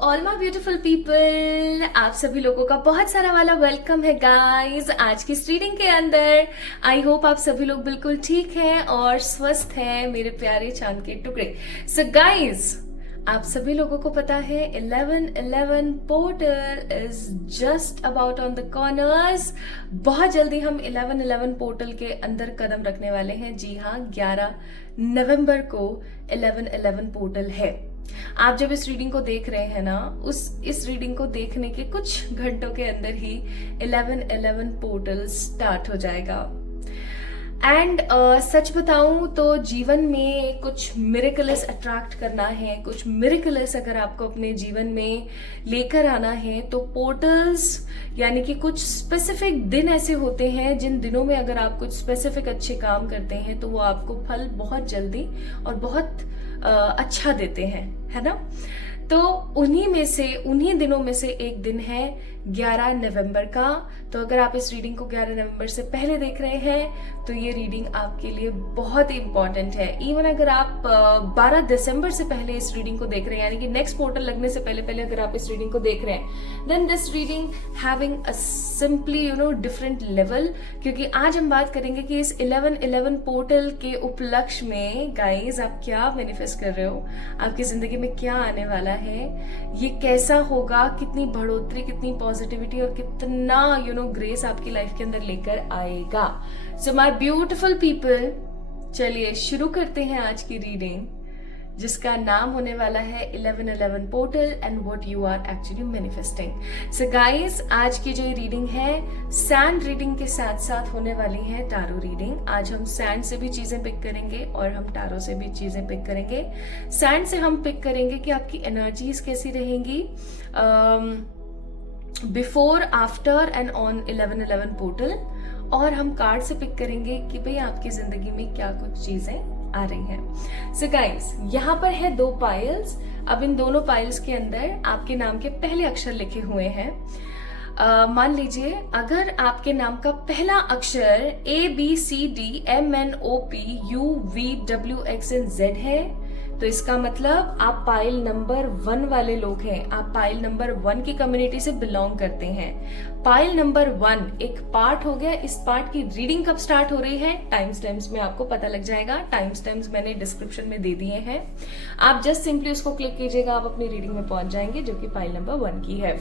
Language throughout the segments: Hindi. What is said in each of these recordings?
ऑल माय ब्यूटीफुल पीपल, आप सभी लोगों का बहुत सारा वाला वेलकम है गाइस आज की इस रीडिंग के अंदर। आई होप आप सभी लोग बिल्कुल ठीक हैं और स्वस्थ हैं मेरे प्यारे चांद के टुकड़े। सो गाइस, आप सभी लोगों को पता है 11-11 portal is just about on the corners. बहुत जल्दी हम 11-11 पोर्टल के अंदर कदम रखने वाले हैं। जी हाँ, 11 नवंबर को 11-11 पोर्टल है। आप जब इस रीडिंग को देख रहे हैं ना, इस रीडिंग को देखने के कुछ घंटों के अंदर ही 11-11 पोर्टल स्टार्ट हो जाएगा। एंड सच बताऊं तो जीवन में कुछ मिरेकलस अट्रैक्ट करना है, कुछ मिरेकलस अगर आपको अपने जीवन में लेकर आना है तो पोर्टल्स यानी कि कुछ स्पेसिफिक दिन ऐसे होते हैं जिन दिनों में अगर आप कुछ स्पेसिफिक अच्छे काम करते हैं तो वो आपको फल बहुत जल्दी और बहुत अच्छा देते हैं, है ना। तो उन्हीं दिनों में से एक दिन है 11 नवंबर का। तो अगर आप इस रीडिंग को 11 नवंबर से पहले देख रहे हैं तो ये रीडिंग आपके लिए बहुत ही इंपॉर्टेंट है। इवन अगर आप 12 दिसंबर से पहले इस रीडिंग को देख रहे हैं, यानी कि नेक्स्ट पोर्टल लगने से पहले अगर आप इस रीडिंग को देख रहे हैं, then this reading having a simply different level. क्योंकि आज हम बात करेंगे कि इस 11-11 पोर्टल के उपलक्ष्य में गाइस आप क्या मैनिफेस्ट कर रहे हो, आपकी जिंदगी में क्या आने वाला है, ये कैसा होगा, कितनी बढ़ोतरी, कितनी पॉजिटिविटी और कितना ग्रेस आपकी लाइफ के अंदर लेकर आएगा। सो माय ब्यूटीफुल पीपल, चलिए शुरू करते हैं आज की रीडिंग, जिसका नाम होने वाला है 11-11 portal and what you are actually manifesting. So guys, आज की जो रीडिंग है सैंड रीडिंग के साथ साथ होने वाली है टारो रीडिंग। आज हम सैंड से भी चीजें पिक करेंगे और हम टारो से भी चीजें पिक करेंगे। सैंड से हम पिक करेंगे कि आपकी एनर्जीज कैसी रहेंगी before, after and on 11-11 portal, और हम कार्ड से पिक करेंगे कि भाई आपकी जिंदगी में क्या कुछ चीजें आ रही हैं। सो गाइस, यहाँ पर है 2 पाइल्स। अब इन दोनों पाइल्स के अंदर आपके नाम के पहले अक्षर लिखे हुए हैं। मान लीजिए अगर आपके नाम का पहला अक्षर ABCDMNOPUVWXNZ है तो इसका मतलब आप पाइल नंबर 1 वाले लोग हैं, आप पाइल नंबर 1 की कम्युनिटी से बिलोंग करते हैं। पाइल नंबर 1 एक पार्ट हो गया। इस पार्ट की रीडिंग कब स्टार्ट हो रही है, टाइम स्टैम्प्स में आपको पता लग जाएगा। टाइम स्टैम्प्स मैंने डिस्क्रिप्शन में दे दिए हैं, आप जस्ट सिंपली उसको क्लिक कीजिएगा, आप अपनी रीडिंग में पहुंच जाएंगे जो कि पाइल नंबर 1 की है।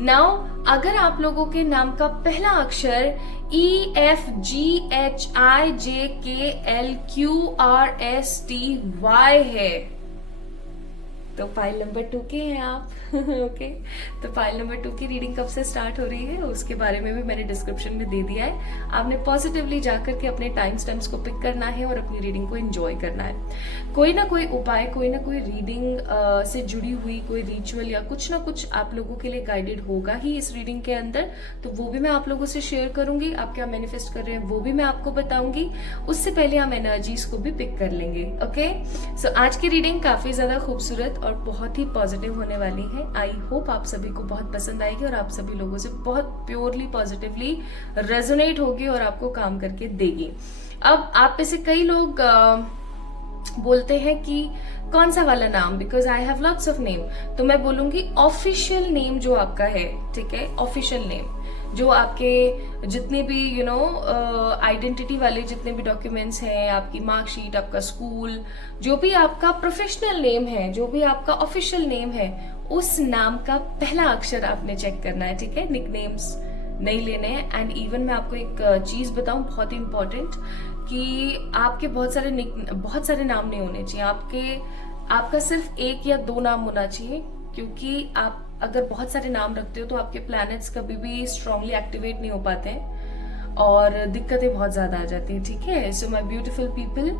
नाउ अगर आप लोगों के नाम का पहला अक्षर EFGHIJKLQRSTY है तो पाइल नंबर 2 के हैं आप। ओके, तो पाइल नंबर 2 की रीडिंग कब से स्टार्ट हो रही है उसके बारे में भी मैंने डिस्क्रिप्शन में दे दिया है। आपने पॉजिटिवली जाकर के अपने टाइम स्टैम्प्स को पिक करना है और अपनी रीडिंग को एंजॉय करना है। कोई ना कोई उपाय, कोई ना कोई रीडिंग से जुड़ी हुई कोई रिचुअल या कुछ ना कुछ आप लोगों के लिए गाइडेड होगा ही इस रीडिंग के अंदर, तो वो भी मैं आप लोगों से शेयर करूंगी। आप क्या मैनिफेस्ट कर रहे हैं वो भी मैं आपको बताऊंगी। उससे पहले हम एनर्जीज को भी पिक कर लेंगे। ओके, सो आज की रीडिंग काफी ज्यादा खूबसूरत और बहुत ही पॉजिटिव होने वाली है। आई होप आप सभी को बहुत पसंद आएगी और आप सभी लोगों से बहुत प्योरली पॉजिटिवली रेजोनेट होगी और आपको काम करके देगी। अब आप में से कई लोग बोलते हैं कि कौन सा वाला नाम, because I have lots of name, तो मैं बोलूंगी ऑफिशियल नेम जो आपका है, ठीक है, ऑफिशियल नेम जो आपके जितने भी आइडेंटिटी वाले जितने भी डॉक्यूमेंट्स हैं, आपकी मार्कशीट, आपका स्कूल, जो भी आपका प्रोफेशनल नेम है, जो भी आपका ऑफिशियल नेम है, उस नाम का पहला अक्षर आपने चेक करना है, ठीक है। निकनेम्स नहीं लेने हैं। एंड इवन मैं आपको एक चीज बताऊं बहुत ही इंपॉर्टेंट, कि आपके बहुत सारे नाम नहीं होने चाहिए। आपका सिर्फ 1 या 2 नाम होना चाहिए, क्योंकि आप अगर बहुत सारे नाम रखते हो तो आपके प्लैनेट्स कभी भी स्ट्रांगली एक्टिवेट नहीं हो पाते हैं और दिक्कतें बहुत ज्यादा आ जाती हैं, ठीक है। सो माय ब्यूटीफुल पीपल,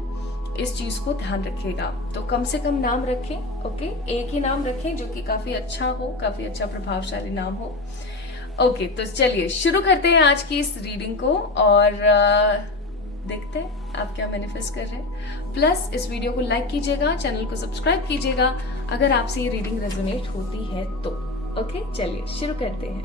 इस चीज को ध्यान रखिएगा। तो कम से कम नाम रखें, ओके, एक ही नाम रखें जो कि काफी अच्छा हो, काफी अच्छा प्रभावशाली नाम हो। ओके, तो चलिए शुरू करते हैं आज की इस रीडिंग को और देखते हैं आप क्या मैनिफेस्ट कर रहे हैं। प्लस इस वीडियो को लाइक कीजिएगा, चैनल को सब्सक्राइब कीजिएगा अगर आपसे ये रीडिंग रेजोनेट होती है तो। ओके, चलिए शुरू करते हैं।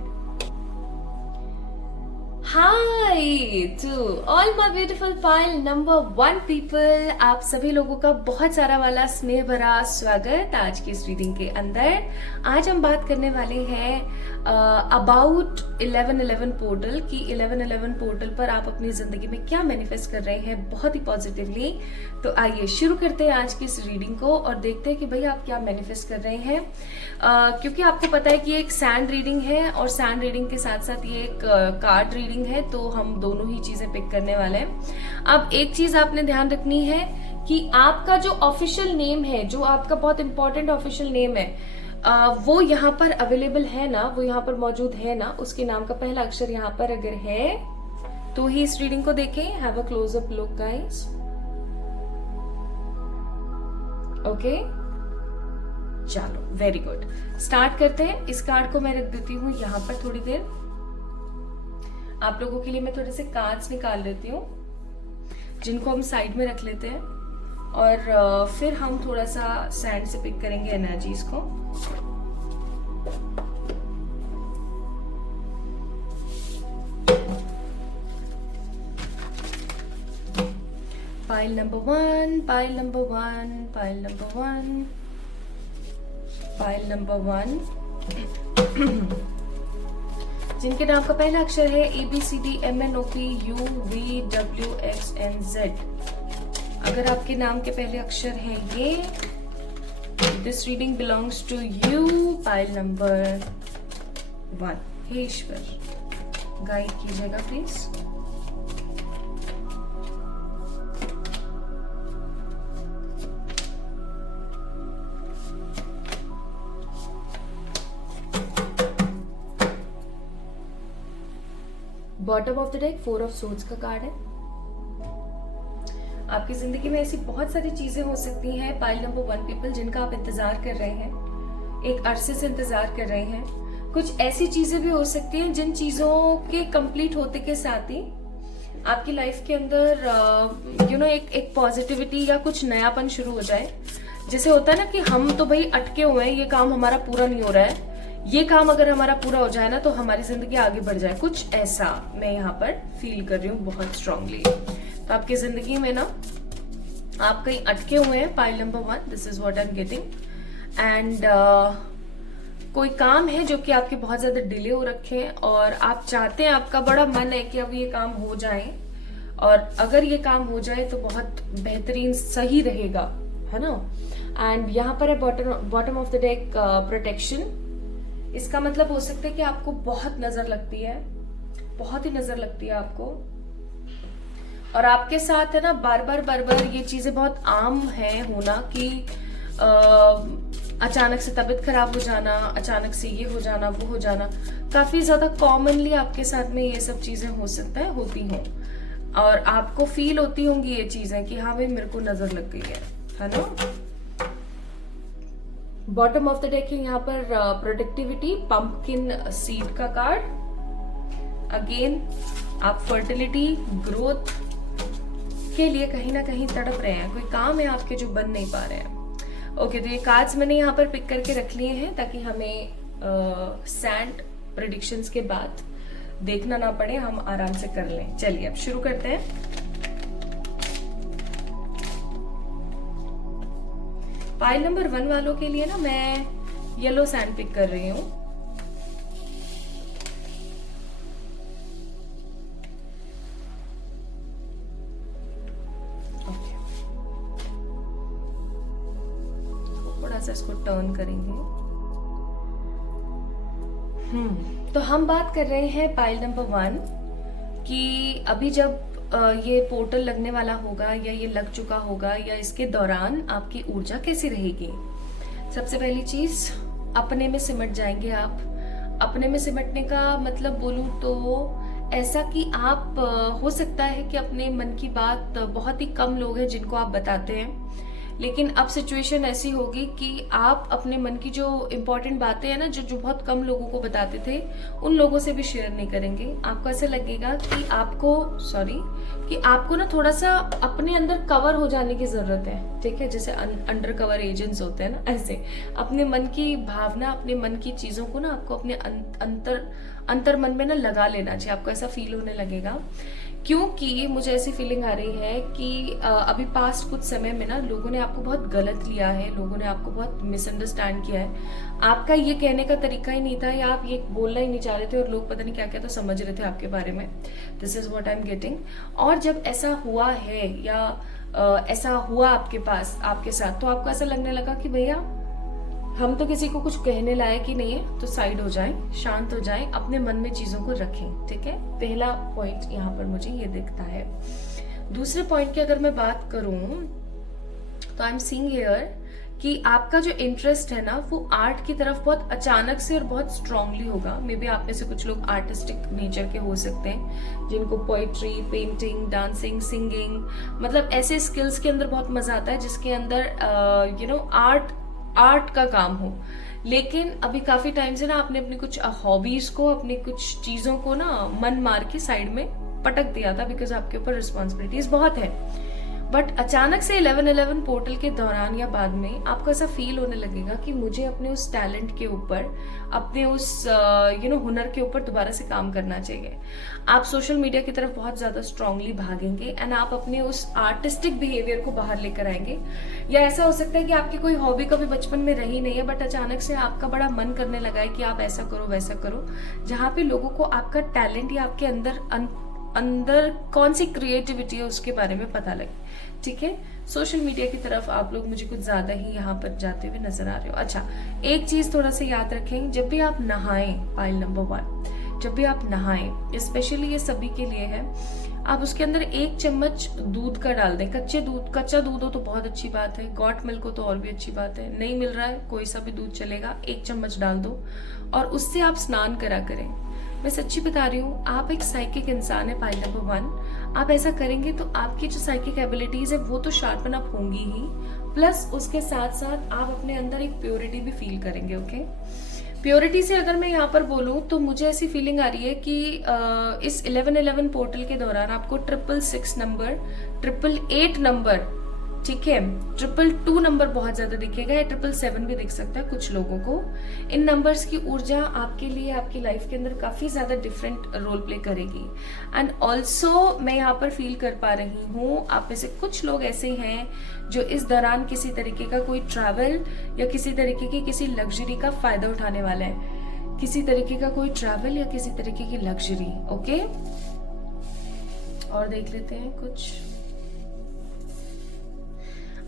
Hi to all my beautiful pile number 1 people, आप सभी लोगों का बहुत सारा वाला स्नेह भरा स्वागत आज की इस रीडिंग के अंदर। आज हम बात करने वाले हैं अबाउट 1111 पोर्टल की 1111 पोर्टल पर आप अपनी जिंदगी में क्या मैनिफेस्ट कर रहे हैं बहुत ही पॉजिटिवली। तो आइए शुरू करते हैं आज की इस रीडिंग को और देखते हैं कि भाई आप क्या मैनिफेस्ट कर रहे हैं। क्योंकि आपको पता है कि ये एक सैंड रीडिंग है और सैंड रीडिंग के साथ साथ ये एक कार्ड रीडिंग है, तो हम दोनों ही चीजें पिक करने वाले हैं। अब एक चीज आपने ध्यान रखनी है कि आपका जो ऑफिशियल नेम है, जो आपका बहुत इंपॉर्टेंट ऑफिशियल नेम है, वो यहाँ पर अवेलेबल है ना, वो यहाँ पर मौजूद है ना, उसके नाम का पहला अक्षर यहाँ पर अगर है तो ही इस रीडिंग को देखें। Have a close up look guys. Okay चलो वेरी गुड, स्टार्ट करते हैं। इस कार्ड को मैं रख देती हूँ यहाँ पर थोड़ी देर। आप लोगों के लिए मैं थोड़े से कार्ड्स निकाल लेती हूँ जिनको हम साइड में रख लेते हैं और फिर हम थोड़ा सा सैंड से पिक करेंगे एनर्जीज को। Pile number 1, pile number 1, pile number 1, pile number 1 जिनके नाम का पहला अक्षर है ABCDMNOPUVWXNZ। अगर आपके नाम के पहले अक्षर हैं ये, this reading belongs to you. Pile number 1, हे ईश्वर गाइड कीजिएगा please. Bottom of the deck 4 of swords का कार्ड है। आपकी जिंदगी में ऐसी बहुत सारी चीजें हो सकती हैं पाइल नंबर 1 पीपल जिनका आप इंतजार कर रहे हैं, एक अरसे से इंतजार कर रहे हैं। कुछ ऐसी चीजें भी हो सकती हैं जिन चीजों के कंप्लीट होते के साथ ही आपकी लाइफ के अंदर एक पॉजिटिविटी या कुछ नयापन शुरू हो जाए। जैसे होता है ना कि हम तो भाई अटके हुए हैं, ये काम हमारा पूरा नहीं हो रहा है, ये काम अगर हमारा पूरा हो जाए ना तो हमारी जिंदगी आगे बढ़ जाए, कुछ ऐसा मैं यहाँ पर फील कर रही हूँ बहुत स्ट्रांगली। तो आपकी जिंदगी में ना आप कहीं अटके हुए हैं pile number 1, this is what I am getting. And कोई काम है जो कि आपके बहुत ज्यादा डिले हो रखे हैं और आप चाहते हैं, आपका बड़ा मन है कि अब ये काम हो जाए और अगर ये काम हो जाए तो बहुत बेहतरीन सही रहेगा, है ना। एंड यहाँ पर है bottom of the deck protection. इसका मतलब हो सकता है कि आपको बहुत नजर लगती है, बहुत ही नजर लगती है आपको, और आपके साथ है ना बार बार ये चीजें बहुत आम है होना कि अचानक से तबीयत खराब हो जाना, अचानक से ये हो जाना, वो हो जाना, काफी ज्यादा कॉमनली आपके साथ में ये सब चीजें हो सकता है होती हों और आपको फील होती होंगी ये चीजें कि हाँ भाई मेरे को नजर लग गई है ना। बॉटम ऑफ द डेक यहाँ पर प्रोडक्टिविटी, पंपकिन सीड का कार्ड। अगेन आप फर्टिलिटी, ग्रोथ के लिए कहीं ना कहीं तड़प रहे हैं, कोई काम है आपके जो बन नहीं पा रहे हैं। ओके, तो ये कार्ड्स मैंने यहाँ पर पिक करके रख लिए हैं ताकि हमें सैंड प्रेडिक्शंस के बाद देखना ना पड़े, हम आराम से कर लें। चलिए अब शुरू करते हैं। पाइल नंबर 1 वालों के लिए ना मैं येलो सैंड पिक कर रही हूं। थोड़ा सा इसको टर्न करेंगे। तो हम बात कर रहे हैं पाइल नंबर 1 कि अभी जब ये पोर्टल लगने वाला होगा या ये लग चुका होगा या इसके दौरान आपकी ऊर्जा कैसी रहेगी। सबसे पहली चीज, अपने में सिमट जाएंगे आप। अपने में सिमटने का मतलब बोलूं तो ऐसा कि आप हो सकता है कि अपने मन की बात, बहुत ही कम लोग हैं जिनको आप बताते हैं, लेकिन अब सिचुएशन ऐसी होगी कि आप अपने मन की जो इम्पोर्टेंट बातें हैं ना, जो बहुत कम लोगों को बताते थे, उन लोगों से भी शेयर नहीं करेंगे। आपको ऐसा लगेगा कि आपको ना थोड़ा सा अपने अंदर कवर हो जाने की जरूरत है, ठीक है, जैसे अंडर कवर एजेंट्स होते हैं ना, ऐसे अपने मन की भावना, अपने मन की चीजों को ना आपको अपने अंतर मन में ना लगा लेना चाहिए, आपको ऐसा फील होने लगेगा। क्योंकि मुझे ऐसी फीलिंग आ रही है कि अभी पास्ट कुछ समय में ना लोगों ने आपको बहुत गलत लिया है, लोगों ने आपको बहुत मिसअंडरस्टैंड किया है। आपका ये कहने का तरीका ही नहीं था, या आप ये बोलना ही नहीं चाह रहे थे और लोग पता नहीं क्या क्या तो समझ रहे थे आपके बारे में। This is what I am getting. और जब ऐसा हुआ है या ऐसा हुआ आपके पास, आपके साथ, तो आपको ऐसा लगने लगा कि भैया हम तो किसी को कुछ कहने लायक ही नहीं है, तो साइड हो जाएं, शांत हो जाएं, अपने मन में चीजों को रखें। ठीक है, पहला पॉइंट यहाँ पर मुझे ये दिखता है। दूसरे पॉइंट की अगर मैं बात करूं तो आई एम सीइंग हियर कि आपका जो इंटरेस्ट है ना वो आर्ट की तरफ बहुत अचानक से और बहुत स्ट्रांगली होगा। मे बी आप में से कुछ लोग आर्टिस्टिक नेचर के हो सकते हैं, जिनको पोएट्री, पेंटिंग, डांसिंग, सिंगिंग, मतलब ऐसे स्किल्स के अंदर बहुत मजा आता है जिसके अंदर आर्ट का काम हो। लेकिन अभी काफी टाइम से ना आपने अपनी कुछ हॉबीज को, अपनी कुछ चीजों को ना मन मार के साइड में पटक दिया था, बिकॉज आपके ऊपर रिस्पॉन्सिबिलिटीज बहुत है। बट अचानक से 11/11 पोर्टल के दौरान या बाद में आपको ऐसा फील होने लगेगा कि मुझे अपने उस टैलेंट के ऊपर, अपने उस हुनर के ऊपर दोबारा से काम करना चाहिए। आप सोशल मीडिया की तरफ बहुत ज्यादा स्ट्रांगली भागेंगे एंड आप अपने उस आर्टिस्टिक बिहेवियर को बाहर लेकर आएंगे। या ऐसा हो सकता है कि आपकी कोई हॉबी कभी बचपन में रही नहीं है, बट अचानक से आपका बड़ा मन करने लगा है कि आप ऐसा करो वैसा करो, जहाँ पे लोगों को आपका टैलेंट या आपके अंदर कौन सी क्रिएटिविटी है उसके बारे में पता लगे। ठीक है, सोशल मीडिया की तरफ आप लोग मुझे कुछ ज्यादा ही यहाँ पर जाते हुए नजर आ रहे हो। अच्छा, एक चीज थोड़ा सा याद रखें, जब भी आप नहाएं, पाइल नंबर 1, जब भी आप नहाएं, स्पेशली ये सभी के लिए है, आप उसके अंदर 1 चम्मच दूध का डाल दें। कच्चा दूध हो तो बहुत अच्छी बात है, गॉट मिल्क हो तो और भी अच्छी बात है, नहीं मिल रहा है कोई सा भी दूध चलेगा, 1 चम्मच डाल दो और उससे आप स्नान करा करें। मैं सच्ची बता रही हूँ, आप एक साइकिक इंसान है, पाइल नंबर 1। आप ऐसा करेंगे तो आपकी जो साइकिक एबिलिटीज है वो तो शार्पन अप होंगी ही, प्लस उसके साथ साथ आप अपने अंदर एक प्योरिटी भी फील करेंगे। ओके, प्योरिटी से अगर मैं यहाँ पर बोलूँ तो मुझे ऐसी फीलिंग आ रही है कि इस 11/11 पोर्टल के दौरान आपको 666 नंबर, 888 नंबर, ठीक है, 222 नंबर बहुत ज्यादा दिखेगा, या 777 भी दिख सकता है कुछ लोगों को। इन नंबर्स की ऊर्जा आपके लिए, आपकी लाइफ के अंदर काफी ज्यादा डिफरेंट रोल प्ले करेगी। एंड ऑल्सो मैं यहाँ पर फील कर पा रही हूँ आप में से कुछ लोग ऐसे हैं जो इस दौरान किसी तरीके का कोई ट्रैवल या किसी तरीके की किसी लग्जरी का फायदा उठाने वाला है, किसी तरीके का कोई ट्रैवल या किसी तरीके की लग्जरी। ओके, और देख लेते हैं कुछ।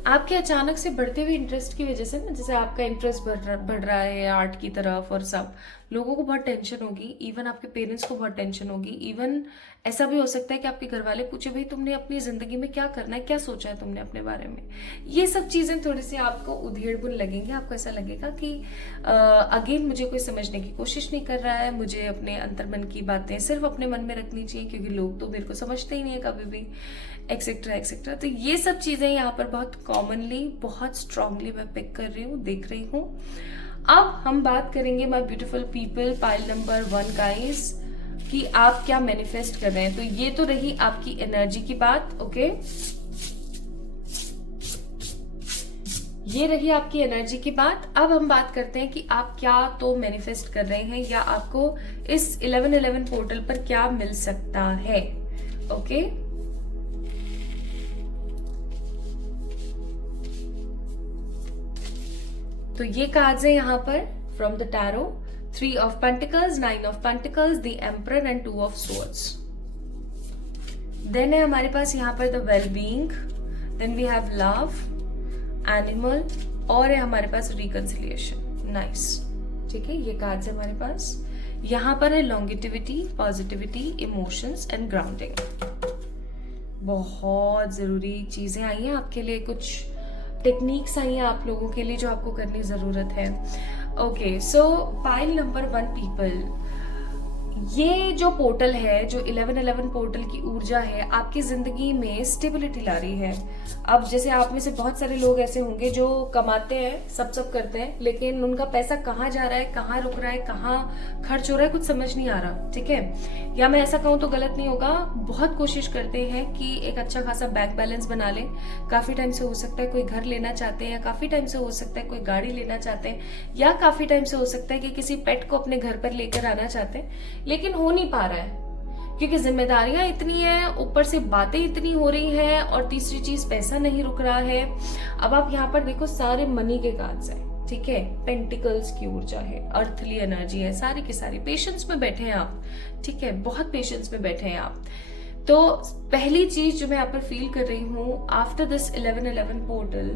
आपके अचानक से बढ़ते हुए इंटरेस्ट की वजह से ना, जैसे आपका इंटरेस्ट बढ़ रहा है आर्ट की तरफ, और सब लोगों को बहुत टेंशन होगी, इवन आपके पेरेंट्स को बहुत टेंशन होगी। इवन ऐसा भी हो सकता है कि आपके घर वाले पूछे, भाई तुमने अपनी जिंदगी में क्या करना है, क्या सोचा है तुमने अपने बारे में। ये सब चीजें थोड़ी सी आपको उधेड़-बुन लगेंगी, आपको ऐसा लगेगा कि अगेन मुझे कोई समझने की कोशिश नहीं कर रहा है, मुझे अपने अंतर्मन की बातें सिर्फ अपने मन में रखनी चाहिए क्योंकि लोग तो मेरे को समझते ही नहीं है कभी भी, एक्सेट्रा एक्सेट्रा। तो ये सब चीजें यहाँ पर बहुत कॉमनली, बहुत स्ट्रांगली मैं पिक कर रही हूँ, देख रही हूँ। अब हम बात करेंगे my beautiful people, pile number 1 guys, कि आप क्या मैनिफेस्ट कर रहे हैं। तो ये तो रही आपकी एनर्जी की बात। ओके, ये रही आपकी एनर्जी की बात। अब हम बात करते हैं कि आप क्या तो मैनिफेस्ट कर रहे हैं, या आपको इस 11/11 पोर्टल पर क्या मिल सकता है। ओके, तो ये कार्ड्स है यहाँ पर from the tarot, 3 of pentacles, 9 of pentacles, the emperor and 2 of swords. Then है हमारे पास यहाँ पर the well being, then we have love, animal, और है हमारे पास रिकंसिलिएशन। नाइस, ठीक है, ये कार्ड्स है हमारे पास। यहाँ पर है longevity, positivity, emotions and grounding. बहुत जरूरी चीजें आई हैं आपके लिए, कुछ टेक्निक्स आई हैं आप लोगों के लिए जो आपको करनी जरूरत है। ओके, सो पाइल नंबर 1 पीपल, ये जो पोर्टल है, जो 11/11 पोर्टल की ऊर्जा है, आपकी जिंदगी में स्टेबिलिटी ला रही है। अब जैसे आप में से बहुत सारे लोग ऐसे होंगे जो कमाते हैं, सब करते हैं, लेकिन उनका पैसा कहाँ जा रहा है, कहाँ रुक रहा है, कहाँ खर्च हो रहा है, कुछ समझ नहीं आ रहा। ठीक है, या मैं ऐसा कहूँ तो गलत नहीं होगा, बहुत कोशिश करते हैं कि एक अच्छा खासा बैंक बैलेंस बना लें। काफी टाइम से हो सकता है कोई घर लेना चाहते हैं, या काफी टाइम से हो सकता है कोई गाड़ी लेना चाहते हैं, या काफी टाइम से हो सकता है कि किसी पेट को अपने घर पर लेकर आना चाहते हैं, लेकिन हो नहीं पा रहा है क्योंकि जिम्मेदारियां इतनी है, ऊपर से बातें इतनी हो रही हैं, और तीसरी चीज पैसा नहीं रुक रहा है। अब आप यहाँ पर देखो सारे मनी के कार्ड्स हैं, ठीक है, पेंटिकल्स की ऊर्जा है, अर्थली एनर्जी है, सारी की सारी पेशेंस में बैठे हैं आप, ठीक है, बहुत पेशेंस में बैठे हैं आप। तो पहली चीज जो मैं यहाँ पर फील कर रही हूँ, आफ्टर दिस 11-11 पोर्टल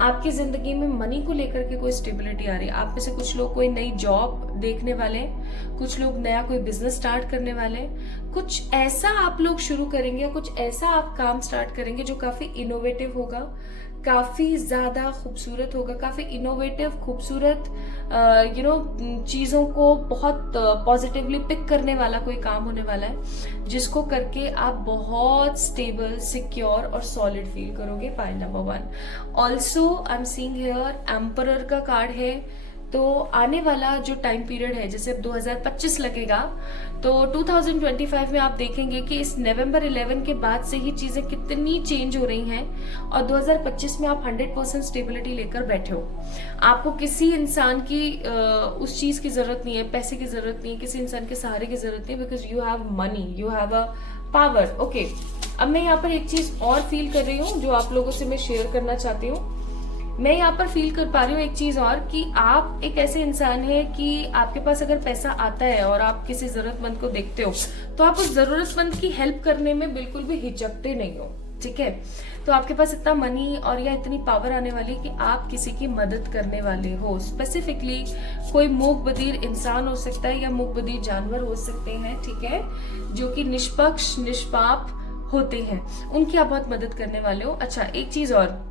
आपकी जिंदगी में मनी को लेकर के कोई स्टेबिलिटी आ रही है। आप में से कुछ लोग कोई नई जॉब देखने वाले, कुछ लोग नया कोई बिजनेस स्टार्ट करने वाले, कुछ ऐसा आप लोग शुरू करेंगे या कुछ ऐसा आप काम स्टार्ट करेंगे जो काफी इनोवेटिव होगा, काफी ज्यादा खूबसूरत होगा, काफी इनोवेटिव खूबसूरत चीजों को बहुत पॉजिटिवली पिक करने वाला कोई काम होने वाला है, जिसको करके आप बहुत स्टेबल, सिक्योर और सॉलिड फील करोगे। Point number 1। Also I am seeing here emperor का कार्ड है। तो आने वाला जो टाइम पीरियड है, जैसे अब 2025 लगेगा, तो 2025 में आप देखेंगे कि इस नवंबर 11 के बाद से ही चीजें कितनी चेंज हो रही हैं, और 2025 में आप 100% स्टेबिलिटी लेकर बैठे हो। आपको किसी इंसान की उस चीज की जरूरत नहीं है, पैसे की जरूरत नहीं है, किसी इंसान के सहारे की जरूरत नहीं है, because you have money, you have a power. Okay, अब मैं यहाँ पर एक चीज और फील कर रही हूँ जो आप लोगों से मैं शेयर करना चाहती हूँ। मैं यहाँ पर फील कर पा रही हूँ एक चीज और, कि आप एक ऐसे इंसान है कि आपके पास अगर पैसा आता है और आप किसी जरूरतमंद को देखते हो, तो आप उस जरूरतमंद की हेल्प करने में बिल्कुल भी हिचकते नहीं हो, ठीक है। तो आपके पास इतना मनी और या इतनी पावर आने वाली कि आप किसी की मदद करने वाले हो। स्पेसिफिकली कोई मूक बधिर इंसान हो सकता है या मूक बधिर जानवर हो सकते हैं, ठीक है, जो कि निष्पक्ष निष्पाप होते हैं, उनकी आप बहुत मदद करने वाले हो। अच्छा, एक चीज और,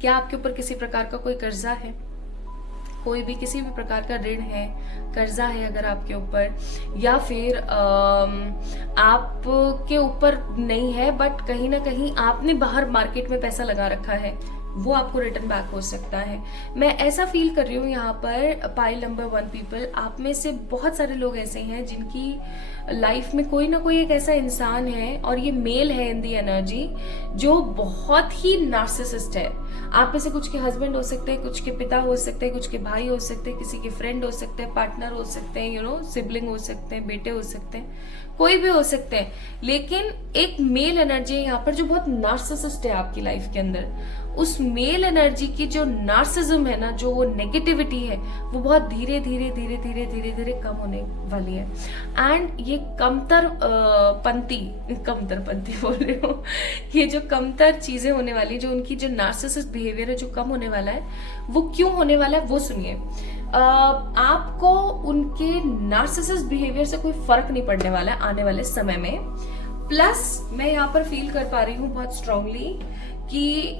क्या आपके ऊपर किसी प्रकार का कोई कर्जा है? कोई भी किसी भी प्रकार का ऋण है, कर्जा है अगर आपके ऊपर, या फिर आपके ऊपर नहीं है बट कहीं ना कहीं आपने बाहर मार्केट में पैसा लगा रखा है, वो आपको रिटर्न बैक हो सकता है। मैं ऐसा फील कर रही हूँ यहाँ पर पाइल नंबर 1 पीपल, आप में से बहुत सारे लोग ऐसे हैं जिनकी लाइफ में कोई ना कोई एक ऐसा इंसान है, और ये मेल है इन दी एनर्जी, जो बहुत ही नार्सिसिस्ट है। आप में से कुछ के हस्बैंड हो सकते हैं, कुछ के पिता हो सकते हैं, कुछ के भाई हो सकते हैं, किसी के फ्रेंड हो सकते हैं, पार्टनर हो सकते हैं, सिबलिंग हो सकते हैं, बेटे हो सकते हैं, कोई भी हो सकते हैं। लेकिन एक मेल एनर्जी है यहाँ पर जो बहुत नार्सिसिस्ट है आपकी लाइफ के अंदर। उस मेल एनर्जी की जो नार्सिज्म है ना, जो वो नेगेटिविटी है, वो बहुत धीरे धीरे धीरे धीरे धीरे धीरे कम होने वाली है। एंड ये कमतरपंती बोल रही हूँ, ये जो कमतर चीजें होने वाली, जो उनकी जो नार्सिसिस्ट बिहेवियर है जो कम होने वाला है, वो क्यों होने वाला है वो सुनिए। आपको उनके नार्सिसिस्ट बिहेवियर से कोई फर्क नहीं पड़ने वाला है आने वाले समय में। प्लस मैं यहाँ पर फील कर पा रही हूँ बहुत स्ट्रांगली कि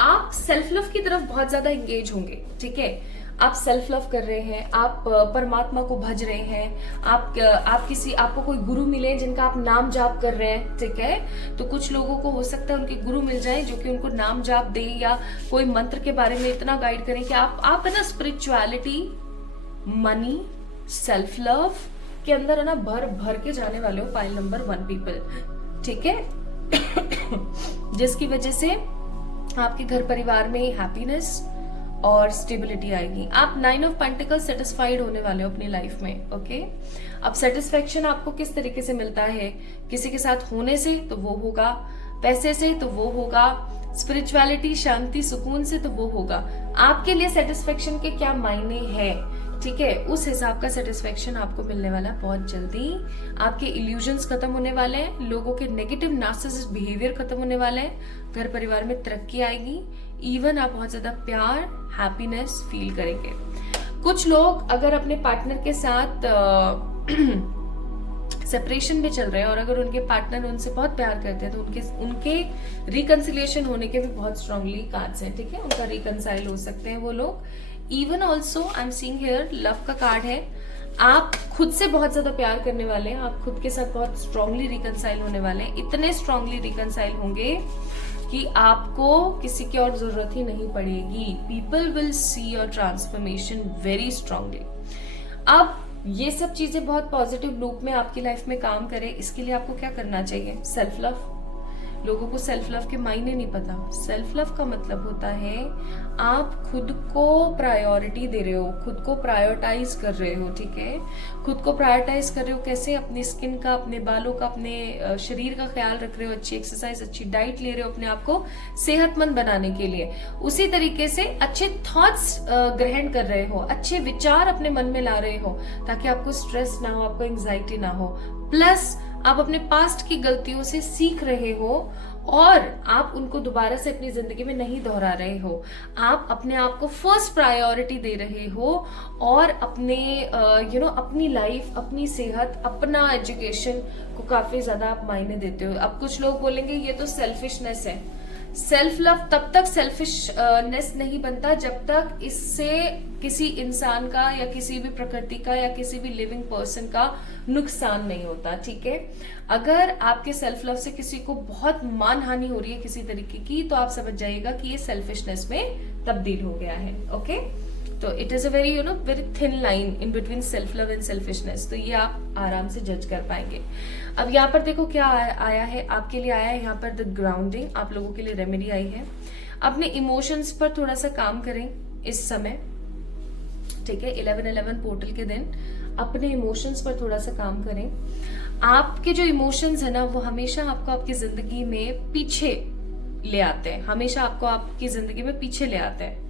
आप सेल्फ लव की तरफ बहुत ज्यादा एंगेज होंगे, ठीक है। आप सेल्फ लव कर रहे हैं, आप परमात्मा को भज रहे हैं, आपको कोई गुरु मिले जिनका आप नाम जाप कर रहे हैं, ठीक है। तो कुछ लोगों को हो सकता है उनके गुरु मिल जाए जो कि उनको नाम जाप दे या कोई मंत्र के बारे में इतना गाइड करें कि आप है ना स्पिरिचुअलिटी, मनी, सेल्फ लव के अंदर है ना भर भर के जाने वाले हो पाइल नंबर 1 पीपल, ठीक है। जिसकी वजह से आपके घर परिवार में हैप्पीनेस और स्टेबिलिटी आएगी। आप 9 ऑफ पेंटिकल्स सेटिस्फाइड होने वाले हो अपनी लाइफ में, ओके। अब सेटिस्फेक्शन आपको किस तरीके से मिलता है? किसी के साथ होने से तो वो होगा, पैसे से तो वो होगा, स्पिरिचुअलिटी, शांति, सुकून से तो वो होगा। आपके लिए सेटिस्फेक्शन के क्या मायने हैं, ठीक है, उस हिसाब का सेटिस्फेक्शन आपको मिलने वाला है बहुत जल्दी। आपके इल्यूजन्स खत्म होने वाले हैं, लोगों के नेगेटिव नार्सिसिस्ट बिहेवियर खत्म होने वाले हैं, घर परिवार में तरक्की आएगी, इवन आप बहुत ज्यादा प्यार, हैप्पीनेस फील करेंगे। कुछ लोग अगर अपने पार्टनर के साथ सेपरेशन में चल रहे हैं और अगर उनके पार्टनर उनसे बहुत प्यार करते हैं तो उनके रिकंसिलिएशन होने के भी बहुत स्ट्रांगली कार्ड्स हैं, ठीक है। उनका रिकंसाइल हो सकते हैं वो लोग। Even also I am seeing here love का कार्ड है। आप खुद से बहुत ज्यादा प्यार करने वाले हैं, आप खुद के साथ बहुत स्ट्रांगली रिकंसाइल होने वाले हैं, इतने स्ट्रांगली रिकंसाइल होंगे कि आपको किसी की और जरूरत ही नहीं पड़ेगी। People will see your transformation very strongly. अब ये सब चीजें बहुत पॉजिटिव लूप में आपकी लाइफ में काम करे, इसके लिए आपको क्या करना चाहिए? सेल्फ लव, लोगों को सेल्फ लव के मायने नहीं पता। सेल्फ लव का मतलब होता है आप खुद को प्रायोरिटी दे रहे हो, खुद को प्रायोरिटाइज कर रहे हो, ठीक है। खुद को प्रायोरिटाइज कर रहे हो कैसे? अपनी स्किन का, अपने बालों का, अपने शरीर का ख्याल रख रहे हो, अच्छी एक्सरसाइज, अच्छी डाइट ले रहे हो अपने आप को सेहतमंद बनाने के लिए। उसी तरीके से अच्छे थॉट्स ग्रहण कर रहे हो, अच्छे विचार अपने मन में ला रहे हो ताकि आपको स्ट्रेस ना हो, आपको एंग्जाइटी ना हो। प्लस आप अपने पास्ट की गलतियों से सीख रहे हो और आप उनको दोबारा से अपनी जिंदगी में नहीं दोहरा रहे हो। आप अपने आप को फर्स्ट प्रायोरिटी दे रहे हो और अपने अपनी लाइफ, अपनी सेहत, अपना एजुकेशन को काफी ज्यादा आप मायने देते हो। अब कुछ लोग बोलेंगे ये तो सेल्फिशनेस है। सेल्फ लव तब तक सेल्फिशनेस नहीं बनता जब तक इससे किसी इंसान का या किसी भी प्रकृति का या किसी भी लिविंग पर्सन का नुकसान नहीं होता, ठीक है। अगर आपके सेल्फ लव से किसी को बहुत मानहानि हो रही है किसी तरीके की, तो आप समझ जाइएगा कि ये सेल्फिशनेस में तब्दील हो गया है, ओके। तो it is a very very thin line in between self love and selfishness. तो ये आप आराम से जज कर पाएंगे। अब यहाँ पर देखो क्या आया है आपके लिए, आया है यहाँ पर द ग्राउंडिंग। आप लोगों के लिए रेमेडी आई है। अपने इमोशंस पर थोड़ा सा काम करें इस समय, ठीक है। 11/11 पोर्टल के दिन अपने इमोशंस पर थोड़ा सा काम करें। आपके जो इमोशंस है ना, वो हमेशा आपको आपकी जिंदगी में पीछे ले आते हैं, हमेशा आपको आपकी जिंदगी में पीछे ले आते हैं।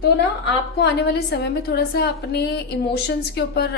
तो ना आपको आने वाले समय में थोड़ा सा अपने इमोशंस के ऊपर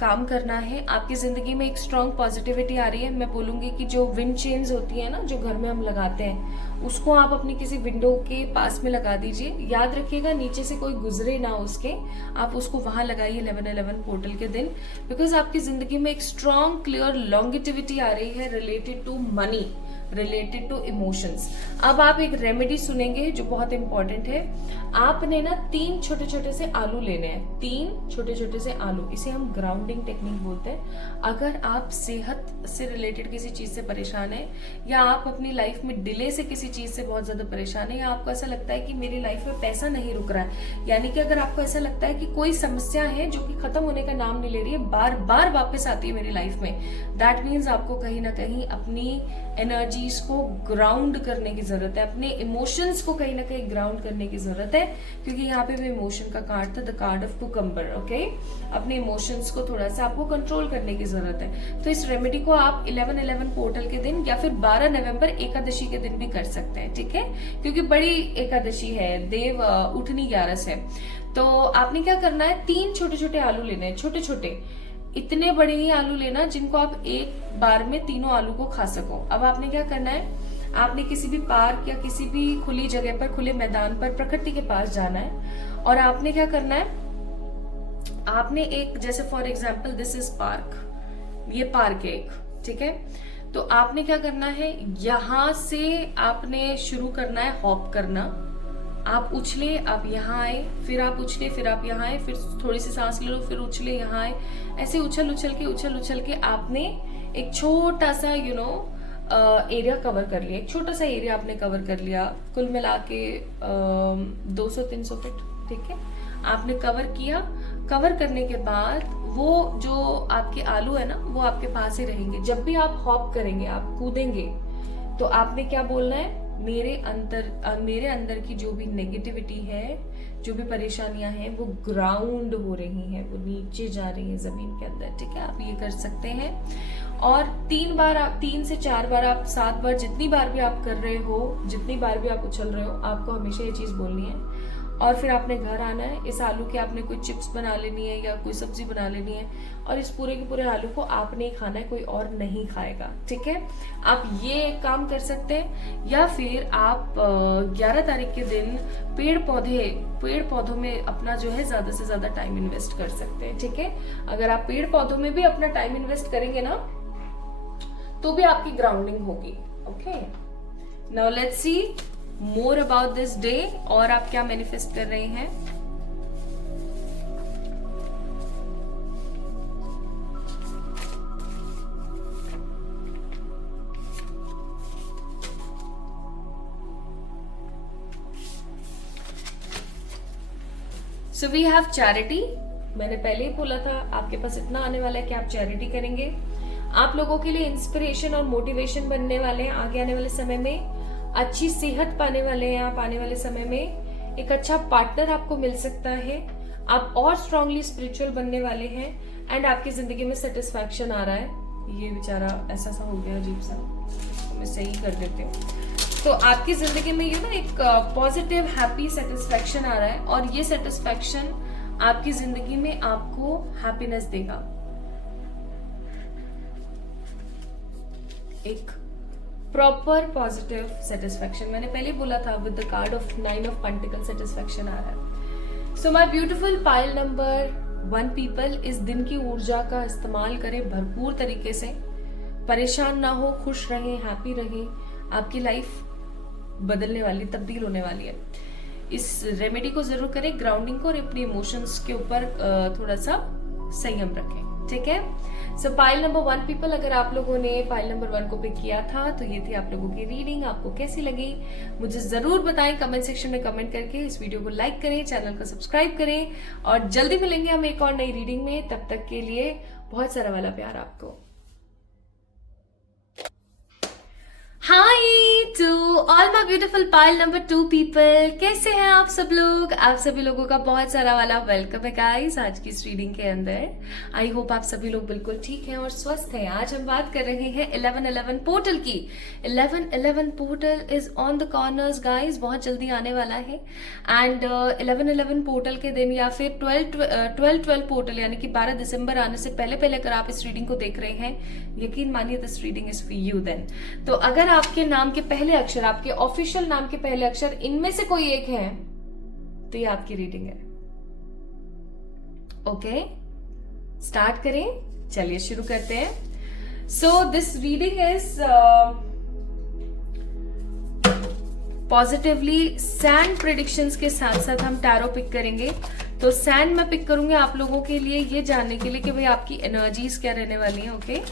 काम करना है। आपकी जिंदगी में एक स्ट्रॉन्ग पॉजिटिविटी आ रही है। मैं बोलूंगी कि जो विंड चेन्स होती है ना, जो घर में हम लगाते हैं, उसको आप अपनी किसी विंडो के पास में लगा दीजिए। याद रखिएगा नीचे से कोई गुजरे ना उसके, आप उसको वहां लगाइए 11/11 पोर्टल के दिन। बिकॉज आपकी जिंदगी में एक स्ट्रॉन्ग क्लियर लॉन्गिटिविटी आ रही है related to money, related to emotions. अब आप एक रेमेडी सुनेंगे जो बहुत इंपॉर्टेंट है। आपने ना 3 छोटे छोटे से आलू लेने हैं, 3 छोटे छोटे से आलू। इसे हम ग्राउंडिंग टेक्निक बोलते हैं। अगर आप सेहत से रिलेटेड किसी चीज से परेशान है, या आप अपनी लाइफ में डिले से किसी चीज से बहुत ज्यादा परेशान है, या आपको ऐसा लगता है कि मेरी लाइफ में पैसा नहीं रुक रहा है, यानी कि अगर आपको ऐसा लगता है कि कोई समस्या है जो कि खत्म होने का नाम नहीं ले रही है, बार बार वापस आती है मेरी लाइफ में, दैट मीन्स आपको कहीं ना कहीं अपनी एनर्जीज को ग्राउंड करने की जरूरत है, अपने इमोशंस को कहीं ना कहीं ग्राउंड करने की जरूरत है। क्योंकि यहाँ पे भी इमोशन का कार्ड था, the card of cucumber, okay. अपने इमोशंस को थोड़ा सा आपको कंट्रोल करने की जरूरत है। तो इस रेमेडी को आप 11/11 पोर्टल के दिन या फिर 12 नवंबर एकादशी के दिन भी कर सकते हैं, ठीक है। क्योंकि बड़ी एकादशी है, देव उठनी 11 है। तो आपने क्या करना है, 3 छोटे छोटे आलू लेने हैं, छोटे छोटे, इतने बड़े ही आलू लेना जिनको आप एक बार में तीनों आलू को खा सको। अब आपने क्या करना है, आपने किसी भी पार्क या किसी भी खुली जगह पर, खुले मैदान पर, प्रकृति के पास जाना है। और आपने क्या करना है, आपने एक, जैसे for example this is park, ये पार्क है एक, ठीक है। तो आपने क्या करना है, यहां से आपने शुरू करना है हॉप करना। आप उछले, आप यहाँ आए, फिर आप उछले, फिर आप यहाँ आए, फिर थोड़ी सी सांस ले लो, फिर उछले, यहाँ आए। ऐसे उछल उछल के आपने एक छोटा सा एरिया कवर कर लिया। एक छोटा सा एरिया आपने कवर कर लिया, कुल मिला के 200-300 फीट, ठीक है। आपने कवर किया। कवर करने के बाद वो जो आपके आलू है ना, वो आपके पास ही रहेंगे। जब भी आप हॉप करेंगे, आप कूदेंगे, तो आपने क्या बोलना है, मेरे अंदर की जो भी नेगेटिविटी है, जो भी परेशानियां हैं, वो ग्राउंड हो रही हैं, वो नीचे जा रही हैं जमीन के अंदर, ठीक है। आप ये कर सकते हैं। और 3 बार, आप 3 से 4 बार, आप 7 बार, जितनी बार भी आप कर रहे हो, जितनी बार भी आप उछल रहे हो, आपको हमेशा ये चीज बोलनी है। और फिर आपने घर आना है। इस आलू के आपने कोई चिप्स बना लेनी है या कोई सब्जी बना लेनी है, और इस पूरे के पूरे आलू को आपने ही खाना है, कोई और नहीं खाएगा, ठीक है। आप ये काम कर सकते हैं। या फिर आप 11 तारीख के दिन पेड़ पौधों में अपना जो है ज्यादा से ज्यादा टाइम इन्वेस्ट कर सकते हैं, ठीक है। अगर आप पेड़ पौधों में भी अपना टाइम इन्वेस्ट करेंगे ना, तो भी आपकी ग्राउंडिंग होगी, okay. Now let's see more about this day, और आप क्या मैनिफेस्ट कर रहे हैं। So we have charity. मैंने पहले ही बोला था आपके पास इतना आने वाला है कि आप चैरिटी करेंगे। आप लोगों के लिए इंस्पिरेशन और मोटिवेशन बनने वाले हैं आगे आने वाले समय में। अच्छी सेहत पाने वाले हैं आप आने वाले समय में। एक अच्छा पार्टनर आपको मिल सकता है। आप और स्ट्रांगली स्पिरिचुअल बनने वाले हैं एंड आपकी जिंदगी में सेटिस्फैक्शन आ रहा है। ये बेचारा ऐसा सा हो गया अजीब सा, तो मैं सही कर देती हूँ। तो आपकी जिंदगी में ये ना एक पॉजिटिव हैप्पी सेटिस्फैक्शन आ रहा है और ये सेटिस्फैक्शन आपकी जिंदगी में आपको हैप्पीनेस देगा। एक प्रॉपर पॉजिटिव सेटिस्फैक्शन, मैंने पहले बोला था with the card of 9 of pentacles satisfaction आ रहा है। So my beautiful pile number 1 people, इस दिन की ऊर्जा का इस्तेमाल करें भरपूर तरीके से। परेशान ना हो, खुश रहें, हैप्पी रहें। आपकी लाइफ बदलने वाली, तब्दील होने वाली है। इस रेमेडी को जरूर करें, ग्राउंडिंग को, और अपने इमोशंस के ऊपर थोड़ा सा संयम रखें, ठीक है। सो पाइल नंबर 1 पीपल, अगर आप लोगों ने पाइल नंबर 1 को पिक किया था तो ये थी आप लोगों की रीडिंग। आपको कैसी लगी मुझे जरूर बताएं कमेंट सेक्शन में कमेंट करके। इस वीडियो को लाइक करें, चैनल को सब्सक्राइब करें और जल्दी मिलेंगे हम एक और नई रीडिंग में। तब तक के लिए बहुत सारा वाला प्यार आपको। Hi to all my beautiful pile number 2 people, कैसे हैं आप सब लोग। आप सभी लोगों का बहुत सारा वाला वेलकम है गाइस आज की इस रीडिंग के अंदर। आई होप आप सभी लोग बिल्कुल ठीक हैं और स्वस्थ हैं। आज हम बात कर रहे हैं 11/11 पोर्टल की। 11/11 portal is on the corners guys, बहुत जल्दी आने वाला है। एंड 11/11 पोर्टल के दिन या फिर 12/12 पोर्टल यानी कि 12 दिसंबर आने से पहले पहले अगर आप इस रीडिंग को देख रहे हैं, यकीन मानिए this reading is for you then. तो अगर आपके नाम के पहले अक्षर, आपके ऑफिशियल नाम के पहले अक्षर इनमें से कोई एक है तो ये आपकी रीडिंग है। ओके, स्टार्ट करें, चलिए शुरू करते हैं। So this reading is positively sand predictions के साथ साथ हम टैरो पिक करेंगे। तो सैंड मैं पिक करूंगी आप लोगों के लिए ये जानने के लिए कि भाई आपकी एनर्जीज क्या रहने वाली हैं। ओके,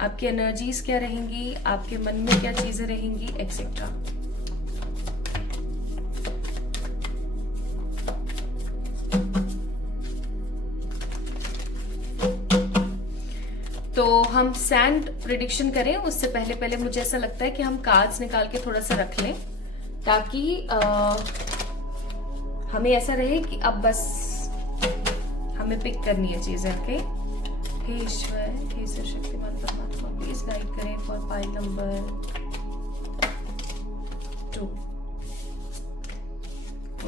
आपकी एनर्जीज क्या रहेंगी, आपके मन में क्या चीजें रहेंगी, एक्सेट्रा। तो हम सैंड प्रिडिक्शन करें उससे पहले पहले मुझे ऐसा लगता है कि हम कार्ड्स निकाल के थोड़ा सा रख लें ताकि हमें ऐसा रहे कि अब बस हमें पिक करनी है चीजें। ओके, हे ईश्वर, हे शक्तिमान परमात्मा, प्लीज गाइड करें फॉर पाइल नंबर 2।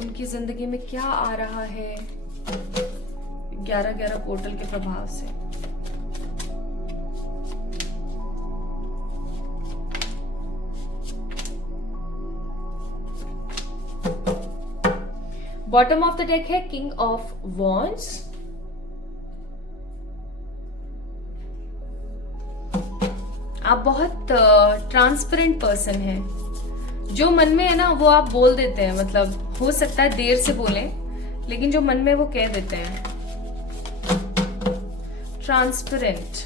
उनकी जिंदगी में क्या आ रहा है 11/11 पोर्टल के प्रभाव से। बॉटम ऑफ द डेक है किंग ऑफ वॉन्ड्स। आप बहुत ट्रांसपेरेंट पर्सन हैं। जो मन में है ना वो आप बोल देते हैं, मतलब हो सकता है देर से बोलें लेकिन जो मन में वो कह देते हैं। Transparent,